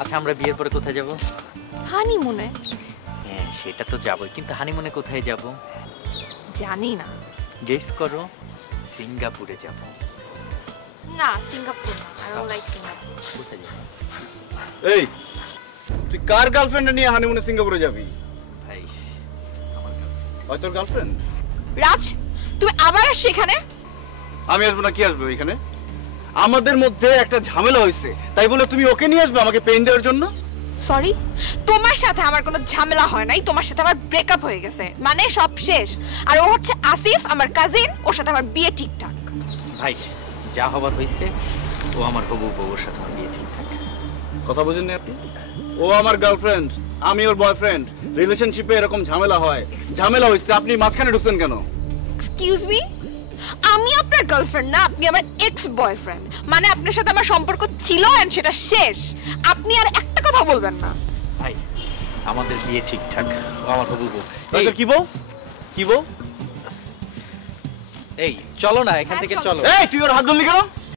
আচ্ছা আমরা বিয়ের পরে কোথায় যাব? হানিমুনে। হ্যাঁ সেটা তো যাবই, কিন্তু হানিমুনে কোথায় যাব? জানি না। গেস করো। সিঙ্গাপুরে যাব। না, সিঙ্গাপুর না। I don't like Singapore. কোথায় যাব? এই তুই কার গার্লফ্রেন্ড নিয়ে হানিমুনে সিঙ্গাপুরে যাবি? ভাই আমার হয় তোর গার্লফ্রেন্ড? রাজ, তুমি আবার আসছো এখানে? আমি আসবো না, কি আসবে এখানে? আমাদের মধ্যে একটা ঝামেলা হয়েছে, তাই বলে তুমি ওকে নিয়ে আসবে আমাকে পেইন দেওয়ার জন্য? সরি, তোমার সাথে আমার কোনো ঝামেলা হয় নাই, তোমার সাথে আমার ব্রেকআপ হয়ে গেছে, মানে সব শেষ। আর ও হচ্ছে আসিফ, আমার কাজিন, ওর সাথে আমার বিয়ে ঠিকঠাক। ভাই যা হবার হয়েছে, ও আমার হবু বউর সাথে আমার বিয়ে ঠিকঠাক। কথা বুঝেননি আপনি? ও আমার গার্লফ্রেন্ড, আমি ওর বয়ফ্রেন্ড। রিলেশনশিপে এরকম ঝামেলা হয়, ঝামেলা হয়েছে, আপনি মাঝখানে ঢুকছেন কেন? এক্সকিউজ মি, আমি আপনার গার্লফ্রেন্ড না, আপনি আমার এক্স বয়ফ্রেন্ড। মানে আপনার সাথে আমার সম্পর্ক ছিল এন্ড সেটা শেষ। আপনি আর একটা কথা বলবেন না। ভাই আমাদের বিয়ে ঠিকঠাক, ও আমার হবু বউ। এই কি বউ? কি বউ? এই চলো না এখান হ্যাঁ, থেকে চলো। চলো। এই তুই ওর হাত ধরলি কেন?